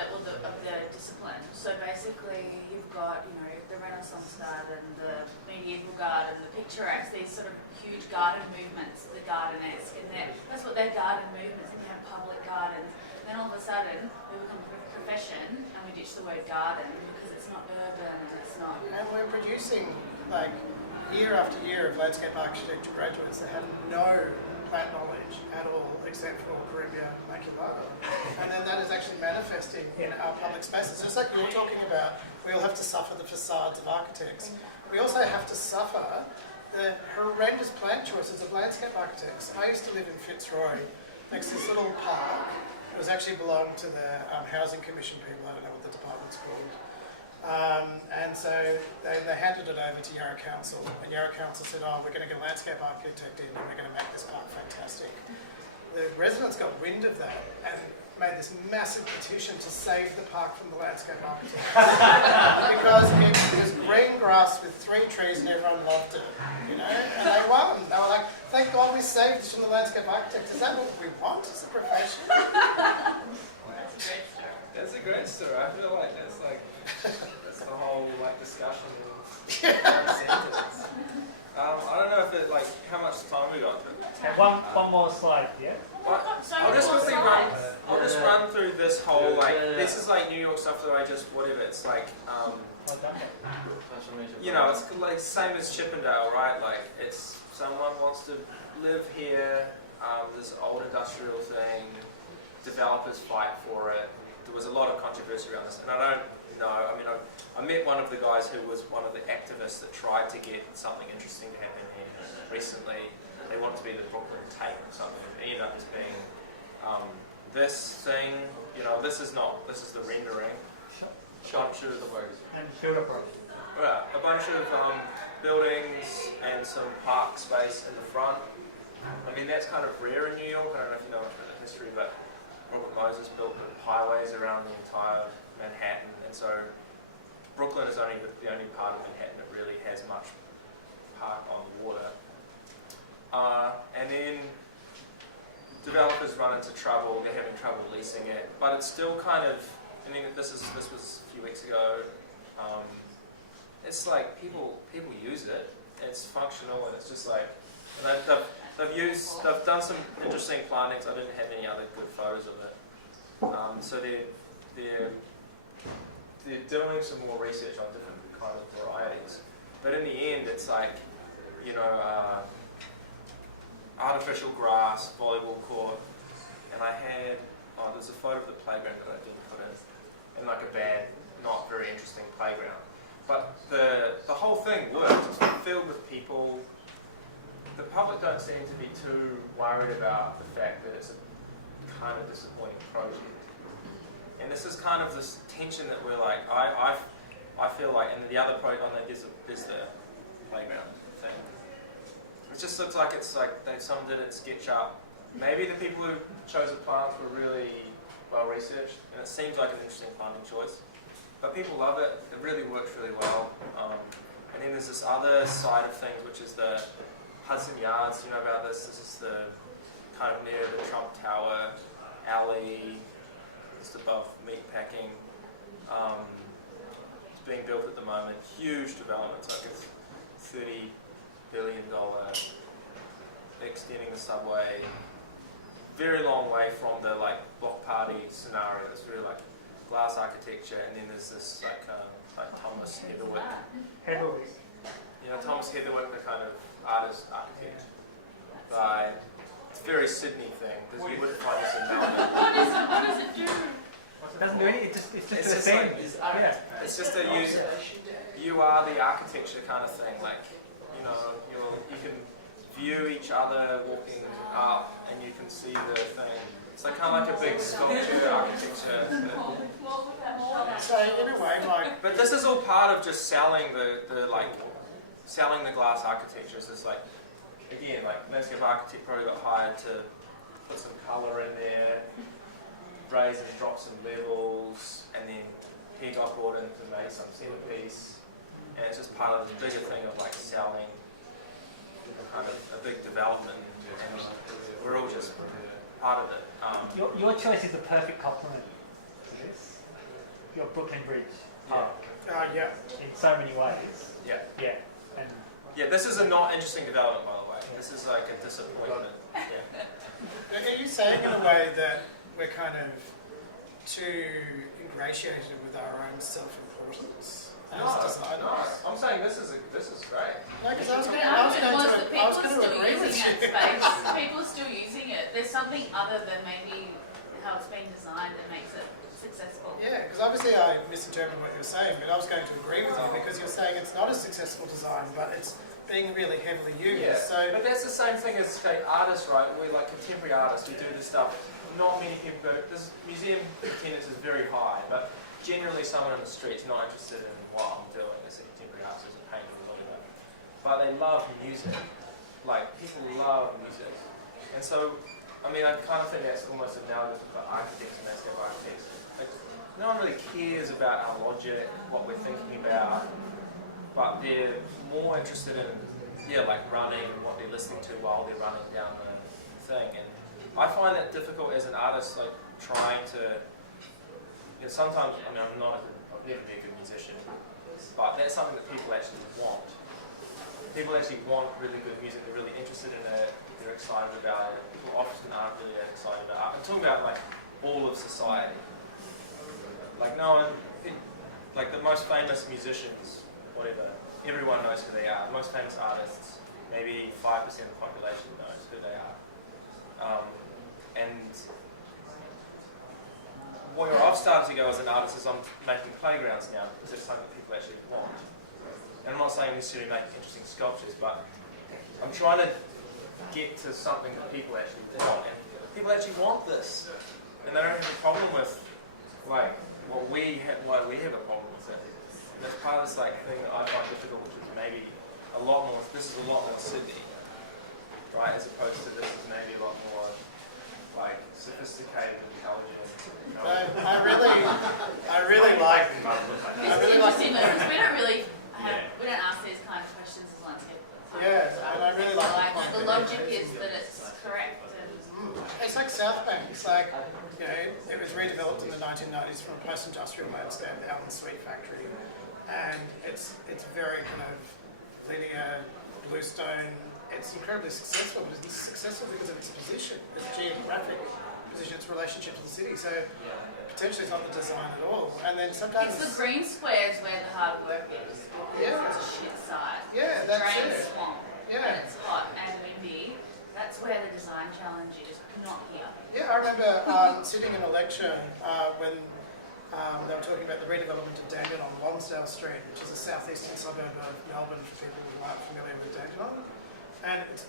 discipline. So basically, you've got the Renaissance garden, the medieval garden, the picturesque, these sort of huge garden movements, the gardenesque, and that's what they're garden movements. And you have public gardens. And then all of a sudden, we become a profession, and we ditch the word garden because it's not urban and it's not. And we're producing like year after year of landscape architecture graduates that have no plant knowledge at all, except for Corymbia maculata. And then that is actually manifesting in our public spaces. Just like you were talking about, we all have to suffer the facades of architects. We also have to suffer the horrendous plant choices of landscape architects. I used to live in Fitzroy, next to this little park. It was actually belonged to the Housing Commission people, I don't know what the department's called. And so they handed it over to Yarra Council, and Yarra Council said, oh, we're going to get a landscape architect in and we're going to make this park fantastic. The residents got wind of that and made this massive petition to save the park from the landscape architect. Because it was green grass with 3 trees and everyone loved it, and they won. They were like, thank God we saved this from the landscape architect. Is that what we want as a profession? That's a great story. I feel like that's the whole discussion in one sentence. I don't know if it how much time we got. One more slide, yeah. I'll just quickly run. I'll just run through this whole this is New York stuff that I just whatever. It's Well done. it's like same as Chippendale, right? Like it's someone wants to live here. This old industrial thing. Developers fight for it. There was a lot of controversy around this, and I don't know. I mean, I met one of the guys who was one of the activists that tried to get something interesting to happen here recently. They wanted to be the Brooklyn Tape or something. It ended up as being this thing. This is the rendering. Bunch of And build up road. a bunch of buildings and some park space in the front. I mean, that's kind of rare in New York. I don't know if you know much about the history, but Robert Moses built highways around the entire Manhattan, and so Brooklyn is only the only part of Manhattan that really has much park on the water. And then developers run into trouble. They're having trouble leasing it, but it's still kind of. I mean, this was a few weeks ago. It's like people use it. It's functional, and it's just like they've done some interesting plantings. I didn't have any other good photos of it. So they're doing some more research on different kind of varieties. But in the end, it's artificial grass, volleyball court, and I had there's a photo of the playground that I didn't put in, and a bad, not very interesting playground. But the whole thing worked. It's filled with people. The public don't seem to be too worried about the fact that it's a kind of disappointing project. And this is kind of this tension that we're I feel like, and the other on there is the playground thing. It just looks like it's like someone did it SketchUp. Maybe the people who chose the plants were really well researched, and it seems like an interesting planting choice. But people love it. It really works really well. And then there's this other side of things, which is the Hudson Yards. You know about this? This is the kind of near the Trump Tower alley, just above meatpacking. It's being built at the moment. Huge development, like a $30 billion extending the subway. Very long way from the like block party scenario. It's really like glass architecture, and then there's this like Thomas Heatherwick. You know Thomas Heatherwick, the kind of artist architect guy. It's a very Sydney thing. You wouldn't find this in Melbourne. What does it do? It doesn't do anything, it's just It's a just thing. like, it's just a you are the architecture kind of thing. Like, you know, you can view each other walking up, and you can see the thing. It's like kind of like a big sculpture architecture. So in a way, like, But this is all part of just selling the glass architecture. It's just like, again, like landscape architect probably got hired to put some colour in there, raise and drop some levels, and then he got brought in to make some centerpiece. And it's just part of the bigger thing of like selling kind of a big development, and we're all just part of it. Your choice is a perfect complement to this. Your Brooklyn Bridge Park, yeah. in so many ways. Yeah. Yeah. And Yeah, this is a not interesting development, by the way. This is like a disappointment. Yeah. Are you saying in a way that we're kind of too ingratiated with our own self-importance as designers? No, I'm saying this is great. No, because I was The going argument was that to people are still agree with using you. that space. People are still using it. There's something other than maybe how it's been designed that makes it successful. Yeah, because obviously I misinterpreted what you were saying, but I was going to agree with you because you're saying it's not a successful design, but it's being really heavily used. Yeah, So but that's the same thing as artists, right? We're like contemporary artists. We do this stuff. Not many people go. This museum attendance is very high, but generally someone on the street's not interested in what I'm doing as a contemporary artist, as a painter or whatever. But they love music. Like, people love music. And so, I mean, I kind of think that's almost analogous for architects and landscape architects. Like, no one really cares about our logic, what we're thinking about, but they're more interested in, like running and what they're listening to while they're running down the thing. And I find that difficult as an artist, like trying to, sometimes, I mean, I've never been a good musician, but that's something that people actually want. People actually want really good music, they're really interested in it, they're excited about it. People often aren't really that excited about it. I'm talking about like all of society. Like no one, like the most famous musicians, whatever, everyone knows who they are. The most famous artists, maybe 5% of the population knows who they are. And where I've started to go as an artist is I'm making playgrounds now because it's something that people actually want. And I'm not saying necessarily make interesting sculptures, but I'm trying to get to something that people actually want. And people actually want this. And they don't have a problem with like why we have a problem with it. And that's part of this like thing that I find difficult, which is maybe this is a lot more Sydney, right? As opposed to this is maybe a lot more like sophisticated, intelligent. I really like. It's interesting though, because we don't ask these kind of questions as landscape. Yeah, and I really like the point the that logic you is that it's correct. And It's like South Bank. It's like, it was redeveloped in the 1990s from a post-industrial landscape out in the sweet factory, and it's very kind of linear, bluestone. It's incredibly successful, but it's successful because of its position, its geographic position, its relationship to the city. So potentially it's not the design at all. And then sometimes it's the green squares where the hard work is. Yeah. It's a shit site. Yeah, It's a that's drain it. swamp. Yeah. And it's hot and windy. That's where the design challenge is, not here. Yeah, I remember sitting in a lecture when they were talking about the redevelopment of Dandenong on Lonsdale Street, which is a southeastern suburb of Melbourne for people who aren't familiar with Dandenong. And it's,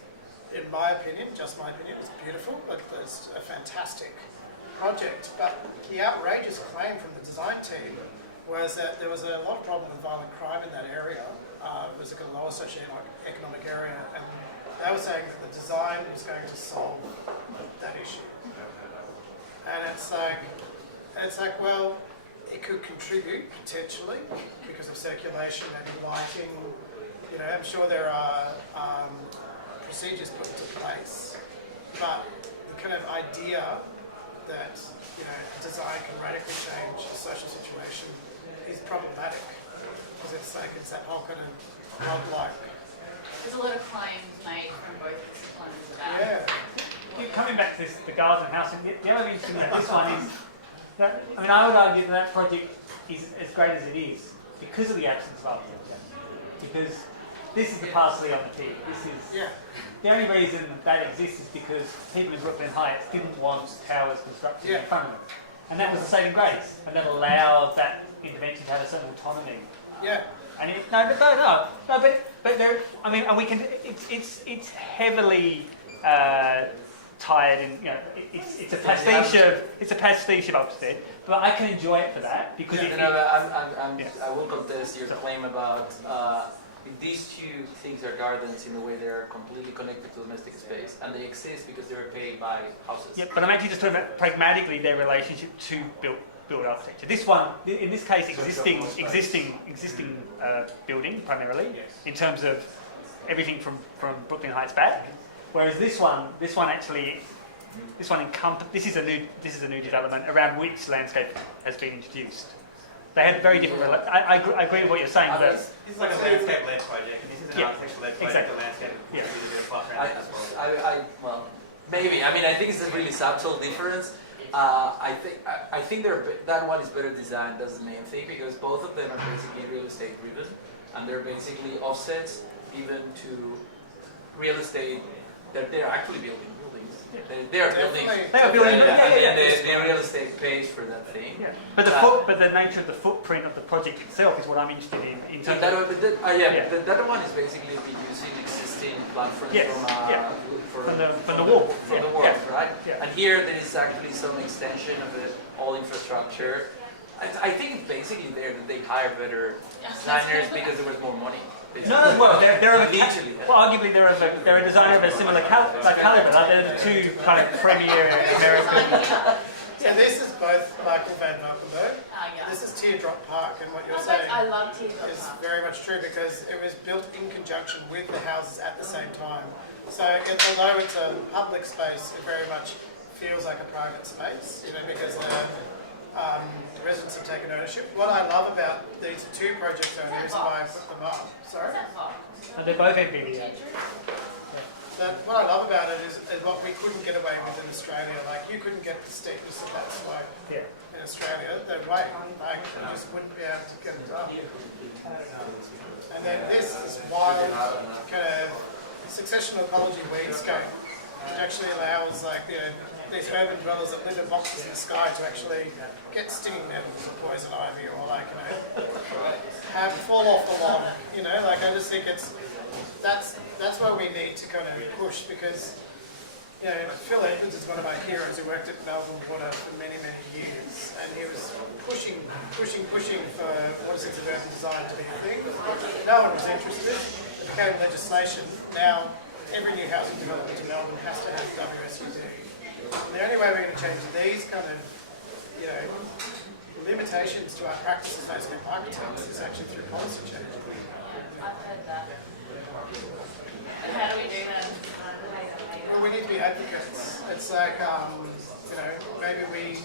in my opinion, just my opinion, it's beautiful. It's a fantastic project. But the outrageous claim from the design team was that there was a lot of problem with violent crime in that area. It was a lower socioeconomic area, and they were saying that the design was going to solve that issue. And it's like, well, it could contribute potentially because of circulation, maybe lighting. You know, I'm sure there are procedures put into place, but the kind of idea that, you know, design can radically change the social situation is problematic, because it's that whole kind of like. There's a lot of claims made from both disciplines about. Yeah. Coming back to the garden house, and the other interesting thing about this one is that, I mean, I would argue that project is as great as it is because of the absence of architecture. Because this is the parsley on the pig. This is the only reason that exists is because people in Brooklyn Heights didn't want towers constructed in front of them, and that was the saving grace, and that allowed that intervention to have a certain autonomy. Yeah. And but there. I mean, and we can. It's heavily tired in. You know, it's a pastiche of Upstead, but I can enjoy it for that because I will contest your claim about these two things are gardens in a way they are completely connected to domestic space, and they exist because they were paid by houses. Yeah, but I'm actually just talking about pragmatically their relationship to build architecture. This one, in this case, existing building primarily, in terms of everything from Brooklyn Heights back. Whereas this one actually, this is a new development around which landscape has been introduced. They had very different. I agree with what you're saying, but this is like a landscape-led project, and this is an architecture-led project. Exactly. The landscape Yeah. is a bit of fluff around it as well. Well, maybe. I mean, I think it's a really subtle difference. I think that one is better designed. That's the main thing, because both of them are basically real estate driven, and they're basically offsets even to real estate that they're actually building buildings. They are building. they are building. The real estate pays for that thing. Yeah. But the nature of the footprint of the project itself is what I'm interested in terms that, of. That one is basically reusing existing platforms from the wall. Right? Yeah. And here there is actually some extension of the whole infrastructure. I think it's basically there that they hire better designers because there was more money. No, well, they're Literally. arguably they're a designer of a similar caliber. They're the two kind of premier American. So this is both Michael Van Valkenburg. Yeah. This is Teardrop Park, and what you're I saying love Teardrop is Park. very much true, because it was built in conjunction with the houses at the same time. So although it's a public space, it very much feels like a private space, you know, because the residents have taken ownership. What I love about these two projects, though, and the reason why I put them up, sorry? And they're both NVDA. What I love about it is what we couldn't get away with in Australia. Like, you couldn't get the steepness of that slope in Australia. No way. Like, you just wouldn't be able to get it done. And then this wild kind of successional ecology weedscape, which actually allows, like, you know, these urban dwellers that live in boxes in the sky to actually get stinging nettles or poison ivy, or, like, you know, have fall off the log. You know, like, I just think that's where we need to kind of push, because, you know, Phil Edwards is one of my heroes who worked at Melbourne Water for many, many years, and he was pushing for what is it of urban design to be a thing. No one was interested. It became legislation. Now, every new housing development in Melbourne has to have WSUD. And the only way we're going to change these kind of, you know, limitations to our practice as landscape architects is actually through policy change. I've heard that. And how do we do that? Well, we need to be advocates. It's like, you know, maybe we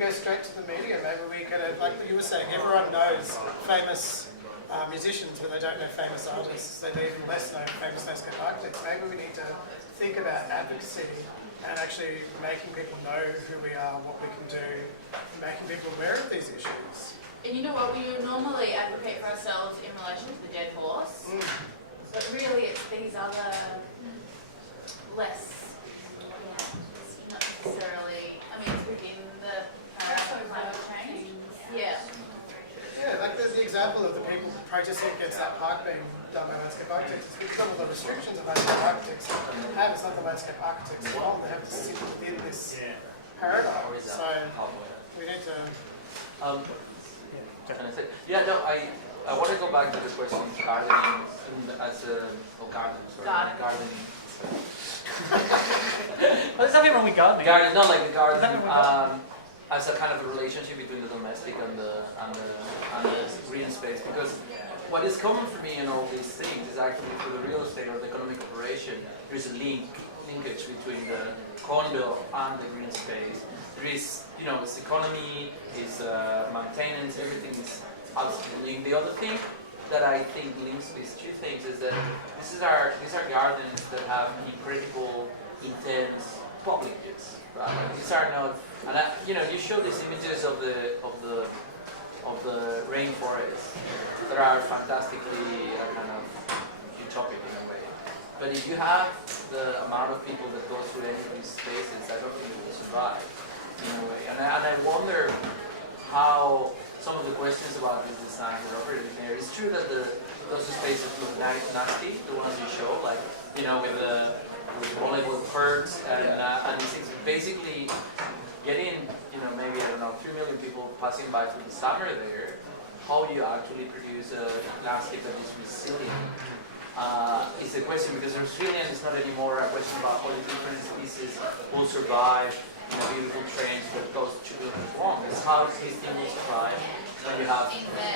go straight to the media. Maybe we kind of, like you were saying, everyone knows famous musicians, but they don't know famous artists. They even less know famous landscape architects. Maybe we need to think about advocacy and actually making people know who we are, what we can do, making people aware of these issues. And you know what, we would normally advocate for ourselves in relation to the dead horse, but really it's these other less, it's not necessarily, I mean, it's within the paradigm of climate change. Yeah. Yeah, like there's the example of the people protesting against that park being done by landscape architects. It's because of the restrictions of landscape architects have. It's not the landscape architects' fault. They have to sit within this paradigm. So, We need to. Can I say? Yeah, no, I want to go back to the question of gardening as a, gardening. There's nothing wrong with gardening. Garden, not like the garden, There's nothing wrong with as a kind of a relationship between the domestic and the green space. Because what is common for me in all these things is actually for the real estate or the economic operation, there's a linkage between the condo and the green space. There is, it's economy, it's maintenance, everything is absolutely linked. The other thing that I think links these two things is that these are gardens that have incredible, intense public use. Right? These are not, and you show these images of the rainforest that are fantastically kind of utopic in a way. But if you have the amount of people that go through any of these spaces, I don't think it will survive in a way. And I wonder how some of the questions about this design are operating there. It's true that those spaces look nasty, the ones you show, like with volleyball courts and things. Basically, getting maybe 3 million people passing by through the summer there. How do you actually produce a landscape that is resilient? Is a question, because resilient is not anymore a question about how the different species will survive in a beautiful trench that goes 2 kilometers long. It's how these things will survive when you have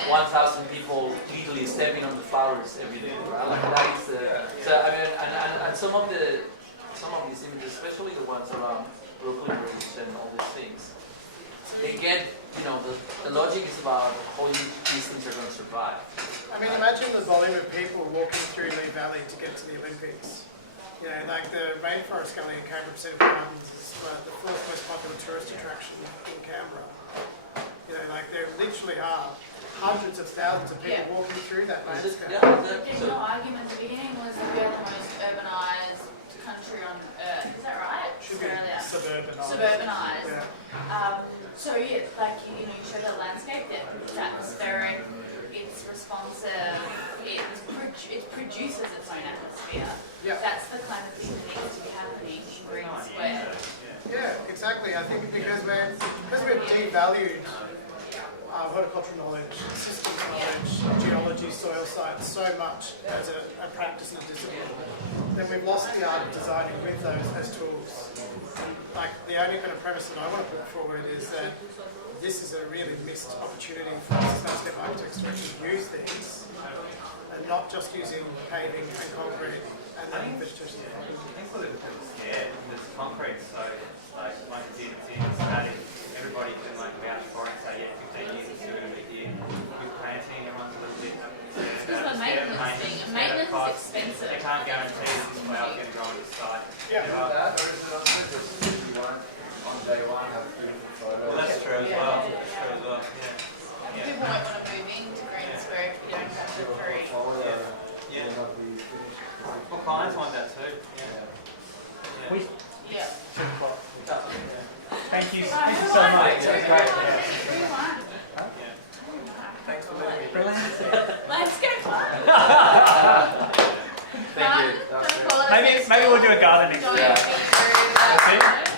1,000 people literally stepping on the flowers every day. Right? Like that is and some of these images, especially the ones around Brooklyn Bridge and all these things, they get, the logic is about how these things are going to survive. I mean, imagine the volume of people walking through Lee Valley to get to the Olympics. Like the Rainforest Gully in Canberra Pacific Gardens is the fourth most popular tourist attraction in Canberra. Like there literally are hundreds of thousands of people walking through that landscape. The argument at the beginning was that we are the most urbanised country on earth. Is that right? Should be suburbanised. Suburbanised. Yeah. So yeah, like you show the landscape that it's atmospheric, it's responsive, it produces its own atmosphere. Yeah. That's the kind of thing that needs to be happening in Green Square. Yeah, exactly. I think because we've devalued horticultural knowledge, systems knowledge, geology, soil science so much as a practice and a discipline, then we've lost the art of designing with those as tools. Like the only kind of premise that I want to put forward is that this is a really missed opportunity for us as landscape architects to actually use these, and not just using paving and concrete and then vegetation. I think what it was scared, this concrete, so like it's static, everybody can vouch for it and say, yeah, 15 years is going to be here. With planting, everyone's a little bit It's because the maintenance thing. Maintenance is expensive. They can't guarantee that this cloud's going to go on the site. Yeah. That, or is it on purpose? You want on day one have beautiful photos. Well, that's true as well. That's true as well. Yeah. People won't want to move into Green Square if you don't have the free. Yeah. Well, clients want that too. Yeah. Yeah. Thank you. Right, Thank you who so won? much. Who That's won? great. Who won? Thanks for letting me. Landscape fun. Thank you. Fun. Don't call it a Maybe we'll do a gardening. Don't Yeah. be through that. That's it.